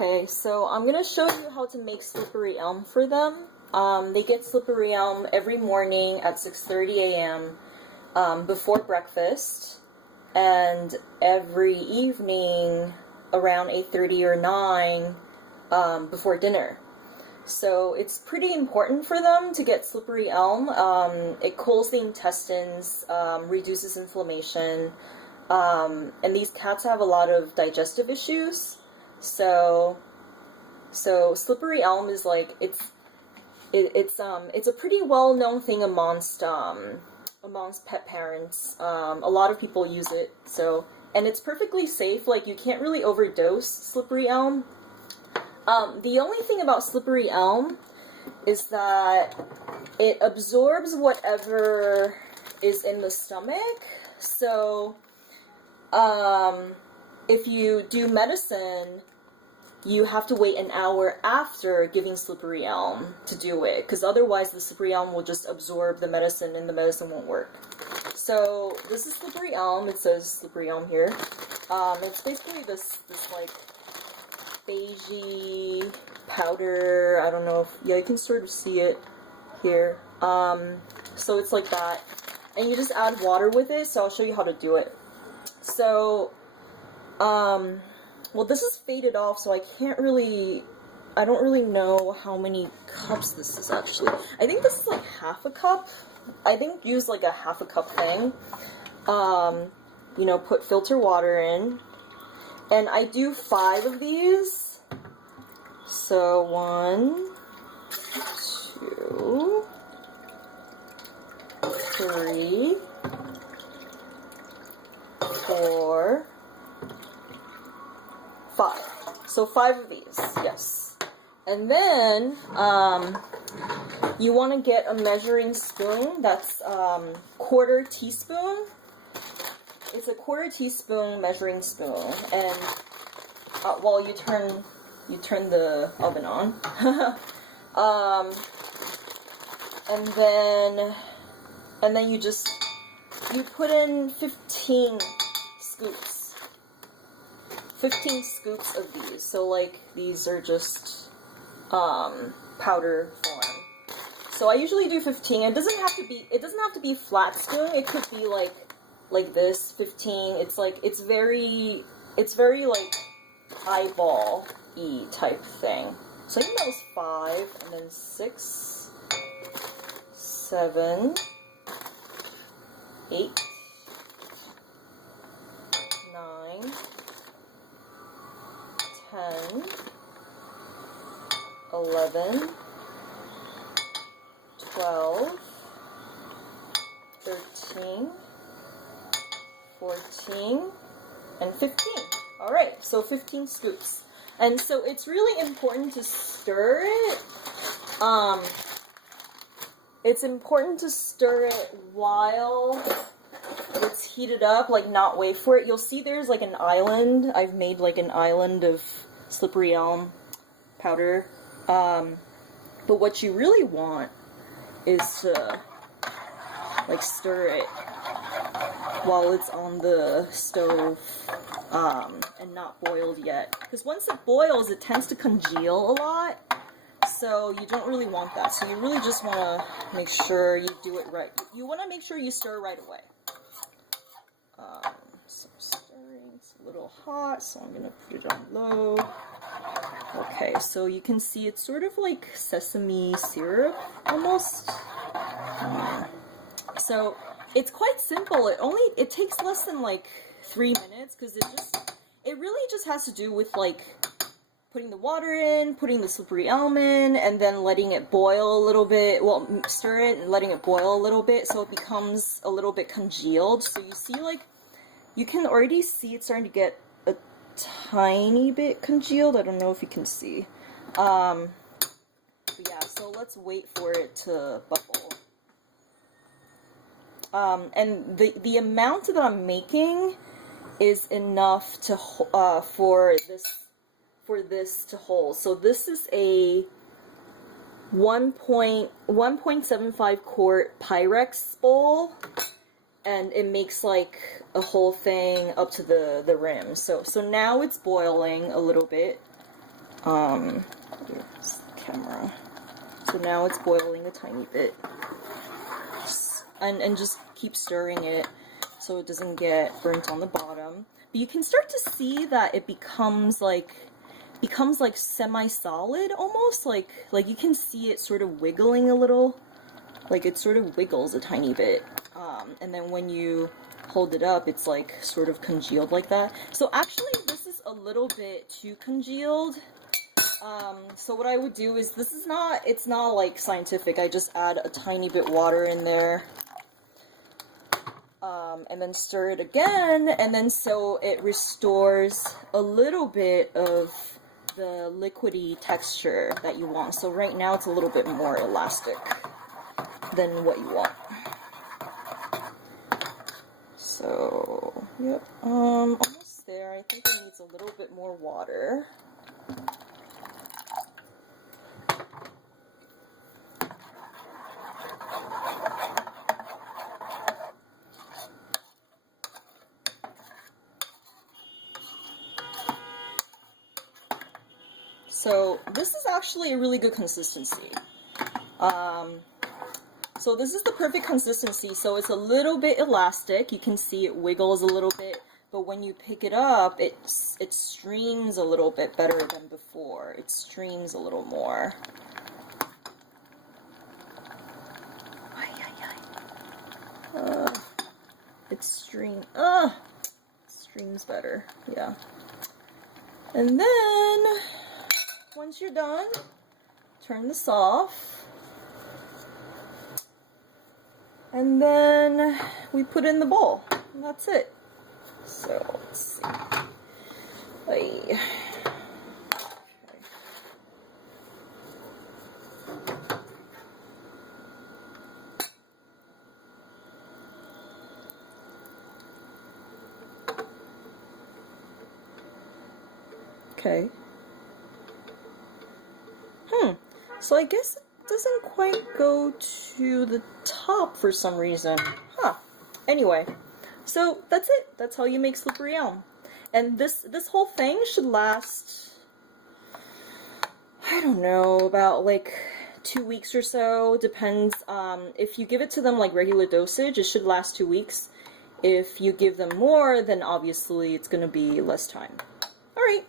Okay, so I'm gonna show you how to make slippery elm for them. They get slippery elm every morning at 6:30 a.m. Before breakfast, and every evening around 8:30 or 9 before dinner. So it's pretty important for them to get slippery elm. It cools the intestines, reduces inflammation, and these cats have a lot of digestive issues. So slippery elm is like it's a pretty well known thing amongst pet parents. A lot of people use it. And it's perfectly safe. Like, you can't really overdose slippery elm. The only thing about slippery elm is that it absorbs whatever is in the stomach. So if you do medicine, you have to wait an hour after giving slippery elm to do it, because otherwise the slippery elm will just absorb the medicine and the medicine won't work. So this is slippery elm. It says slippery elm here. It's basically this like beigey powder. I don't know if, yeah, you can sort of see it here. So it's like that, and you just add water with it. So I'll show you how to do it. So well, this is faded off, so I don't really know how many cups this is actually. I think this is like half a cup. I didn't use like a half a cup thing. You know, put filter water in. And I do 5 of these. So 1, 2, 3, 4, 5. So 5 of these, yes. And then you want to get a measuring spoon that's 1/4 teaspoon. It's a 1/4 teaspoon measuring spoon, and well, you turn the oven on. and then you put in 15 scoops. 15 scoops of these. So like these are just powder form. So I usually do 15. It doesn't have to be flat spoon. It could be like this, 15. It's very like eyeball-y type thing. So I think that was 5, and then 6, 7, 8, 9, 10, 11, 12, 13, 14, and 15. Alright, so 15 scoops. And so it's really important to stir it. It's important to stir it while it's heated up, like not wait for it. You'll see there's like an island. I've made like an island of slippery elm powder. But what you really want is to like stir it while it's on the stove and not boiled yet. Because once it boils, it tends to congeal a lot. So you don't really want that. So you really just want to make sure you do it right. You want to make sure you stir right away. So stirring, it's a little hot, so I'm going to put it on low. Okay, so you can see it's sort of like sesame syrup, almost. So it's quite simple. It takes less than like 3 minutes, because it really just has to do with like putting the water in, putting the slippery elm in, and then letting it boil a little bit. Well, stir it and letting it boil a little bit so it becomes a little bit congealed. So you see, like, you can already see it's starting to get a tiny bit congealed. I don't know if you can see. But yeah, so let's wait for it to bubble. And the amount that I'm making is enough to for this to hold. So this is a 1.75 quart Pyrex bowl, and it makes like a whole thing up to the rim. So now it's boiling a little bit. Here's the camera. So now it's boiling a tiny bit. And just keep stirring it so it doesn't get burnt on the bottom. But you can start to see that it becomes like semi-solid almost, like you can see it sort of wiggling a little, like it sort of wiggles a tiny bit. And then when you hold it up, it's like sort of congealed like that. So actually this is a little bit too congealed. So what I would do is, it's not like scientific, I just add a tiny bit water in there. And then stir it again, and then so it restores a little bit of the liquidy texture that you want. So right now it's a little bit more elastic than what you want. So, yep, almost there. I think it needs a little bit more water. So this is actually a really good consistency. So this is the perfect consistency. So it's a little bit elastic. You can see it wiggles a little bit, but when you pick it up, it streams a little bit better than before. It streams a little more. It streams better. Yeah. And then once you're done, turn this off. And then we put in the bowl, and that's it. So, let's see. Okay. So I guess it doesn't quite go to the top for some reason. Huh. Anyway, so that's it. That's how you make slippery elm. And this whole thing should last, I don't know, about like 2 weeks or so. Depends. If you give it to them like regular dosage, it should last 2 weeks. If you give them more, then obviously it's going to be less time. Alright.